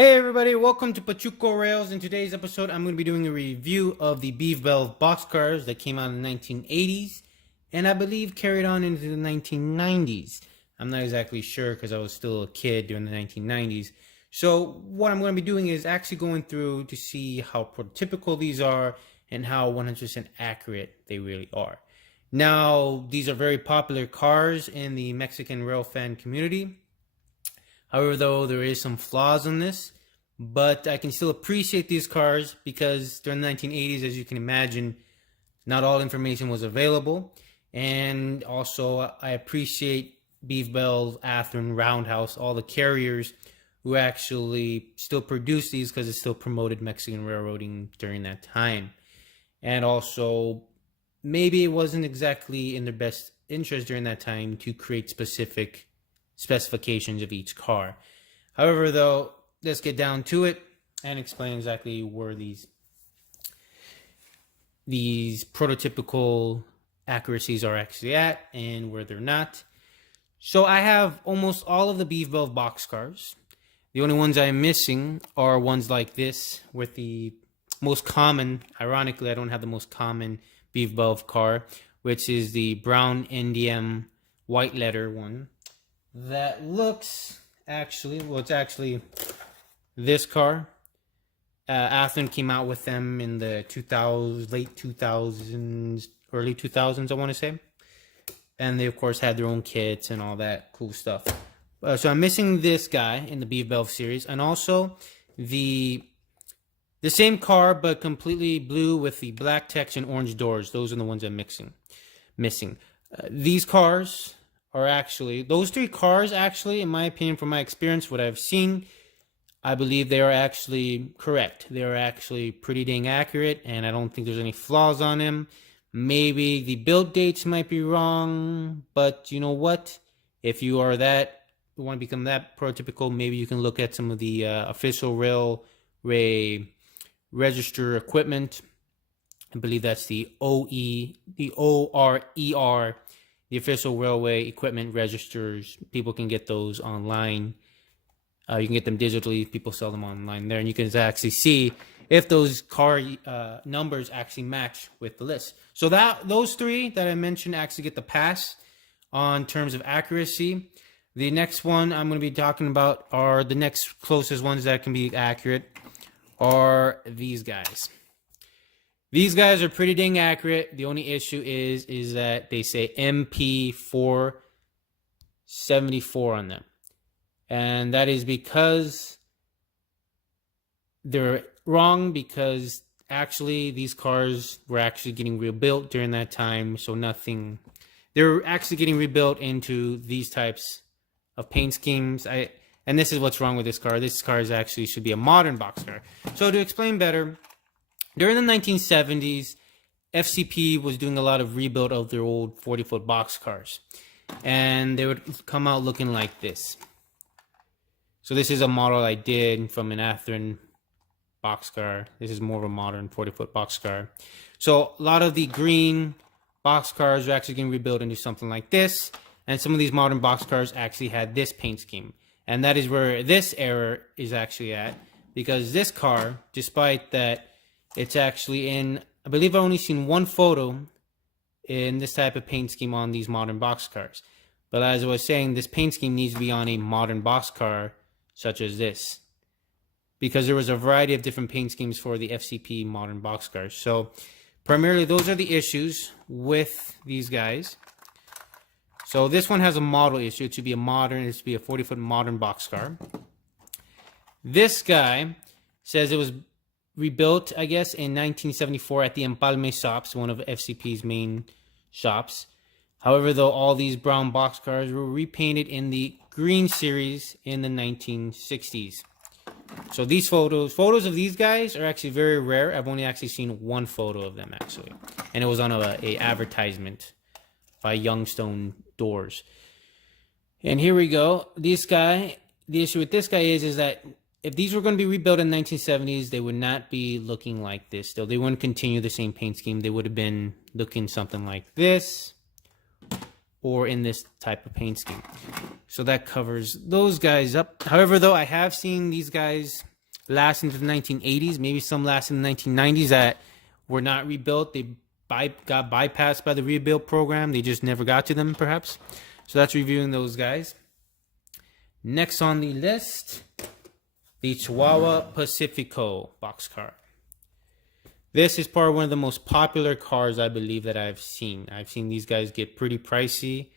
Hey everybody, welcome to Pachuco Rails. In today's episode, I'm going to be doing a review of the Bev-Bel Boxcars that came out in the 1980s and I believe carried on into the 1990s. I'm not exactly sure because I was still a kid during the 1990s. So what I'm going to be doing is actually going through to see how prototypical these are and how 100% accurate they really are. Now, these are very popular cars in the Mexican rail fan community. However, though, there is some flaws in this, but I can still appreciate these cars because during the 1980s, as you can imagine, not all information was available. And also, I appreciate Bev-Bel, Athearn, Roundhouse, all the carriers who actually still produce these because it still promoted Mexican railroading during that time. And also, maybe it wasn't exactly in their best interest during that time to create specific specifications of each car. However, though, let's get down to it and explain exactly where these prototypical accuracies are actually at and where they're not. So I have almost all of the Bev-Bel Boxcars. The only ones I'm missing are ones like this with the most common, ironically I don't have the most common Bev-Bel car, which is the brown NDM white letter one. That looks actually, well, it's actually this car. Athearn came out with them in the late 2000s, early 2000s, I want to say. And they, of course, had their own kits and all that cool stuff. So I'm missing this guy in the Bev-Bel series. And also the same car, but completely blue with the black text and orange doors. Those are the ones I'm missing. These cars are actually, those three cars actually, in my opinion, from my experience, what I've seen, I believe they are actually correct. They are actually pretty dang accurate, and I don't think there's any flaws on them. Maybe the build dates might be wrong, but you know what? If you are you want to become that prototypical, maybe you can look at some of the official railway register equipment. I believe that's the ORER, the official railway equipment registers. People can get those online. You can get them digitally. People sell them online there. And you can actually see if those car numbers actually match with the list. So those three that I mentioned actually get the pass on terms of accuracy. The next one I'm going to be talking about are the next closest ones that can be accurate are these guys. These guys are pretty dang accurate. The only issue is that they say MP474 on them. And that is because they're wrong, because actually these cars were actually getting rebuilt during that time. So they're actually getting rebuilt into these types of paint schemes. And this is what's wrong with this car. This car should be a modern boxcar. So to explain better, during the 1970s, FCP was doing a lot of rebuild of their old 40-foot boxcars. And they would come out looking like this. So this is a model I did from an Athearn boxcar. This is more of a modern 40-foot boxcar. So a lot of the green boxcars are actually getting rebuilt into something like this. And some of these modern boxcars actually had this paint scheme. And that is where this error is actually at. Because this car, despite that, it's actually in, I believe I've only seen one photo in this type of paint scheme on these modern boxcars. But as I was saying, this paint scheme needs to be on a modern boxcar such as this, because there was a variety of different paint schemes for the FCP modern boxcars. So primarily those are the issues with these guys. So this one has a model issue. It should be a 40-foot modern boxcar. This guy says it was rebuilt, I guess, in 1974 at the Empalme shops, one of FCP's main shops. However, though, all these brown boxcars were repainted in the green series in the 1960s. So these photos of these guys are actually very rare. I've only actually seen one photo of them, actually. And it was on a advertisement by Youngstone Doors. And here we go. This guy, the issue with this guy is that if these were going to be rebuilt in the 1970s, they would not be looking like this. Though they wouldn't continue the same paint scheme. They would have been looking something like this, or in this type of paint scheme. So that covers those guys up. However, though, I have seen these guys last into the 1980s. Maybe some last in the 1990s that were not rebuilt. They got bypassed by the rebuild program. They just never got to them, perhaps. So that's reviewing those guys. Next on the list, the Chihuahua Pacifico boxcar. This is probably one of the most popular cars I believe that I've seen. I've seen these guys get pretty pricey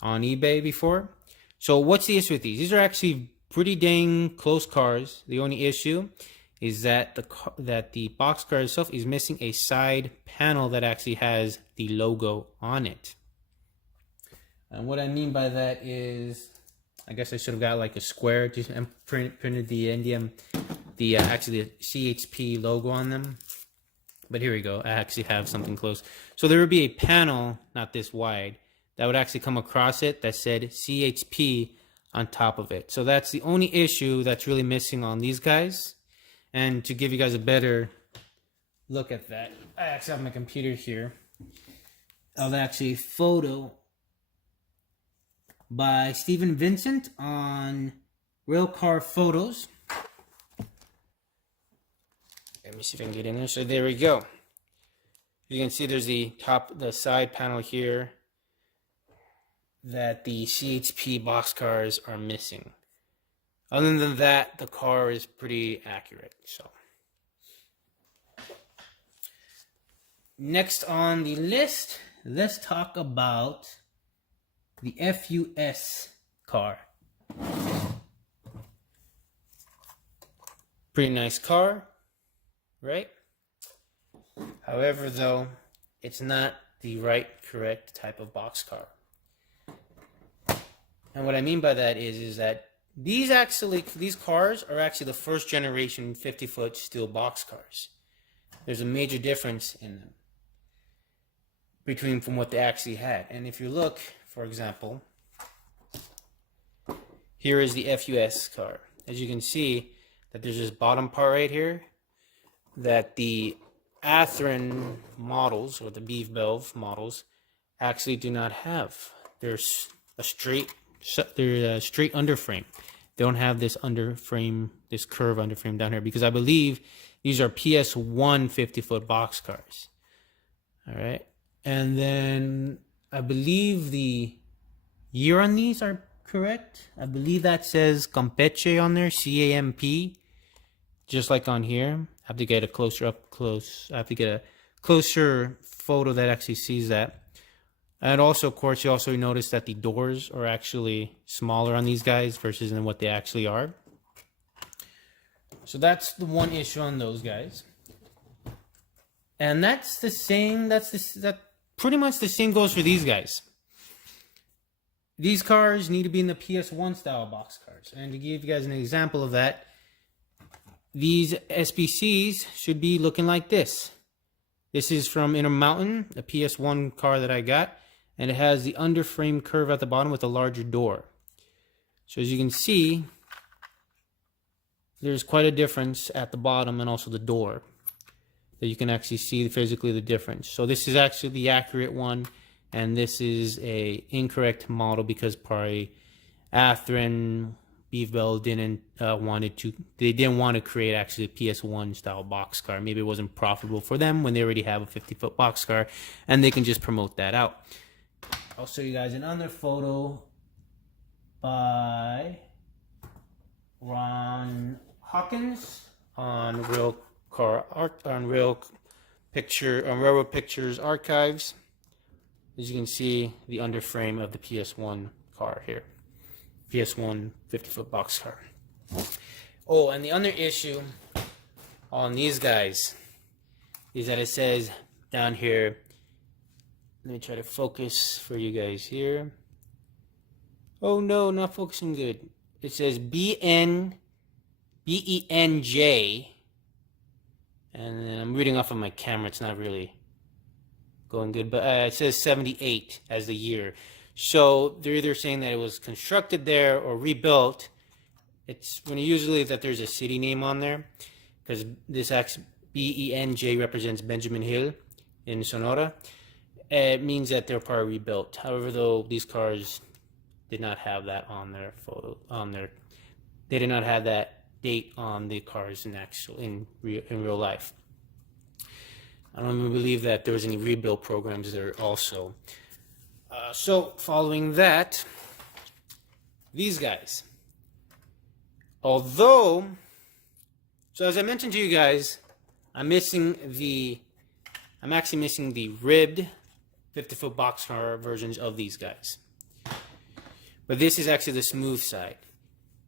on eBay before. So what's the issue with these? These are actually pretty dang close cars. The only issue is that the boxcar itself is missing a side panel that actually has the logo on it. And what I mean by that is, I guess I should have got like a square and printed the NDM, actually the CHP logo on them. But here we go. I actually have something close. So there would be a panel, not this wide, that would actually come across it that said CHP on top of it. So that's the only issue that's really missing on these guys. And to give you guys a better look at that, I actually have my computer here of actually a photo by Steven Vincent on Railcar Photos. Let me see if I can get in there. So there we go. You can see there's the side panel here that the CHP boxcars are missing. Other than that, the car is pretty accurate. So next on the list, let's talk about the FUS car. Pretty nice car, right? However, though, it's not the correct type of boxcar. And what I mean by that is that these cars are actually the first generation 50-foot steel boxcars. There's a major difference in them from what they actually had. And if you look, for example, here is the FUS car. As you can see, that there's this bottom part right here that the Athearn models, or the Bev-Bel models, actually do not have. There's a straight underframe. They don't have this underframe, this curve underframe down here, because I believe these are PS1 50-foot boxcars. All right, and then I believe the year on these are correct. I believe that says Campeche on there, CAMP, just like on here. I have to get a closer photo that actually sees that. And also, of course, you also notice that the doors are actually smaller on these guys versus than what they actually are. So that's the one issue on those guys. And that's the same. That pretty much the same goes for these guys. These cars need to be in the PS1 style boxcars. And to give you guys an example of that, these SBCs should be looking like this. This is from Intermountain, a PS1 car that I got. And it has the underframe curve at the bottom with a larger door. So as you can see, there's quite a difference at the bottom and also the door. That you can actually see physically the difference. So this is actually the accurate one. And this is a incorrect model because probably Athearn, Bev-Bel didn't want to create actually a PS1 style boxcar. Maybe it wasn't profitable for them when they already have a 50-foot boxcar and they can just promote that out. I'll show you guys another photo by Ron Hawkins on Railroad Pictures Archives. As you can see, the underframe of the PS1 car here. PS1 50-foot boxcar. Oh, and the other issue on these guys is that it says down here, let me try to focus for you guys here. Oh no, not focusing good. It says BENJ, and I'm reading off of my camera. It's not really going good, but it says 78 as the year. So they're either saying that it was constructed there or rebuilt. It's when usually that there's a city name on there, because this BENJ represents Benjamin Hill in Sonora. It means that they're probably rebuilt. However, though, these cars did not have that on their photo. They did not have that date on the cars in real life. I don't even believe that there was any rebuild programs there also. So following that, these guys. So as I mentioned to you guys, I'm actually missing the ribbed 50-foot boxcar versions of these guys. But this is actually the smooth side.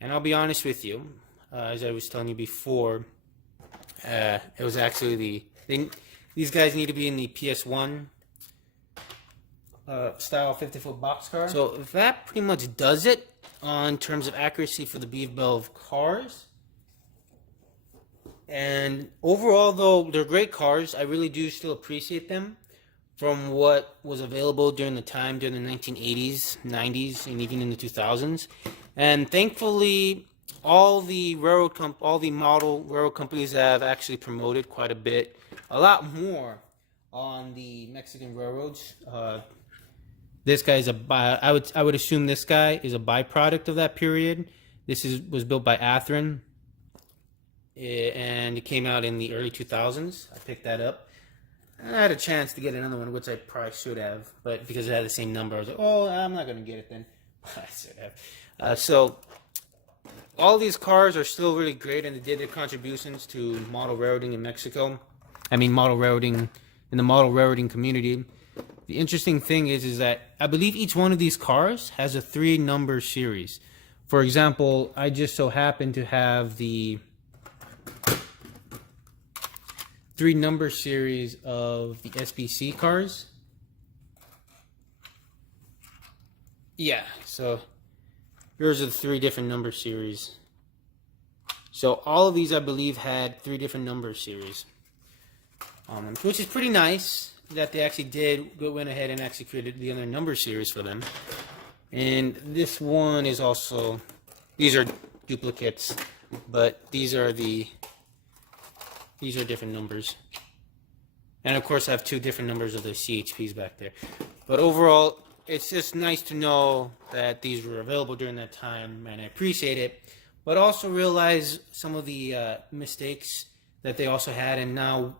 And I'll be honest with you, as I was telling you before, it was actually these guys need to be in the PS1 style 50-foot boxcar. So that pretty much does it in terms of accuracy for the Bev-Bel cars. And overall, though, they're great cars. I really do still appreciate them from what was available during the 1980s, 90s, and even in the 2000s. And thankfully, all the model railroad companies have actually promoted quite a lot more on the Mexican railroads. This guy is I would assume this guy is a byproduct of that period. This was built by Athearn, and it came out in the early 2000s. I picked that up. I had a chance to get another one, which I probably should have, but because it had the same number, I was like, oh, I'm not going to get it then. I should have. So all these cars are still really great, and they did their contributions to model railroading in Mexico. Model railroading in the model railroading community. The interesting thing is that I believe each one of these cars has a 3-number series. For example, I just so happen to have the 3-number series of the SBC cars. Yeah, so here's the 3 different number series. So all of these, I believe, had 3 different number series, which is pretty nice that they actually went ahead and actually created the other number series for them. And this one is also, these are duplicates, but these are different numbers. And of course I have 2 different numbers of the CHPs back there. But overall, it's just nice to know that these were available during that time, and I appreciate it. But also realize some of the mistakes that they also had, and now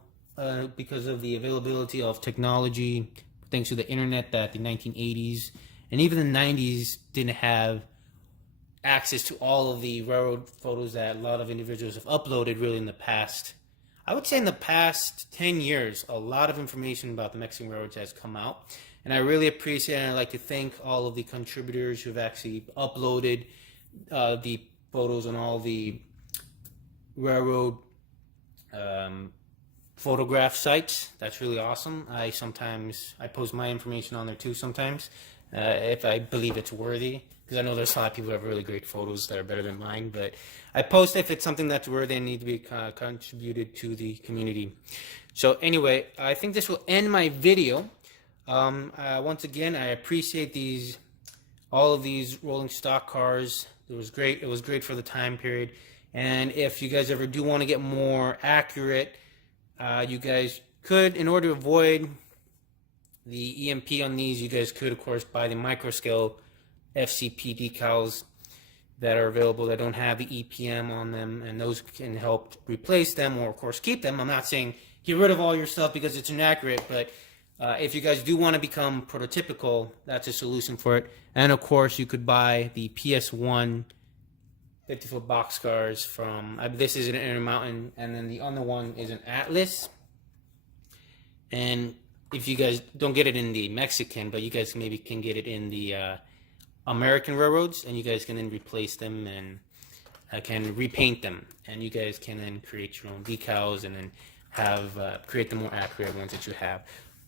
because of the availability of technology, thanks to the internet, that the 1980s and even the 90s didn't have access to all of the railroad photos that a lot of individuals have uploaded really in the past. I would say in the past 10 years, a lot of information about the Mexican railroads has come out, and I really appreciate it, and I'd like to thank all of the contributors who have actually uploaded the photos on all the railroad photograph sites. That's really awesome. I post my information on there too sometimes, if I believe it's worthy, because I know there's a lot of people who have really great photos that are better than mine, but I post if it's something that's worthy and need to be contributed to the community. So anyway, I think this will end my video. Once again, I appreciate all of these rolling stock cars. It was great. It was great for the time period. And if you guys ever do want to get more accurate, you guys could, in order to avoid the EMP on these, you guys could, of course, buy the microscale FCP decals that are available that don't have the EPM on them, and those can help replace them, or of course keep them. I'm not saying get rid of all your stuff because it's inaccurate, but if you guys do want to become prototypical, that's a solution for it. And of course, you could buy the PS1 50-foot boxcars from, this is an Intermountain, and then the other one is an Atlas. And if you guys don't get it in the Mexican, but you guys maybe can get it in the American railroads, and you guys can then replace them and can repaint them, and you guys can then create your own decals and then create the more accurate ones that you have.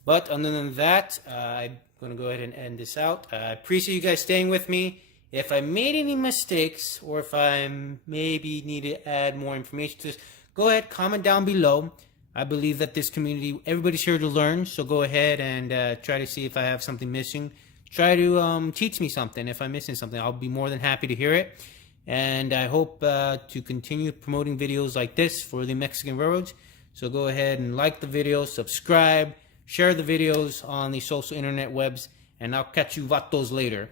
But other than that, I'm going to go ahead and end this out. I appreciate you guys staying with me. If I made any mistakes, or if I maybe need to add more information to this, go ahead, comment down below. I believe that this community, everybody's here to learn, so go ahead and try to see if I have something missing. Try to teach me something. If I'm missing something, I'll be more than happy to hear it. And I hope to continue promoting videos like this for the Mexican railroads. So go ahead and like the video, subscribe, share the videos on the social internet webs, and I'll catch you vatos later.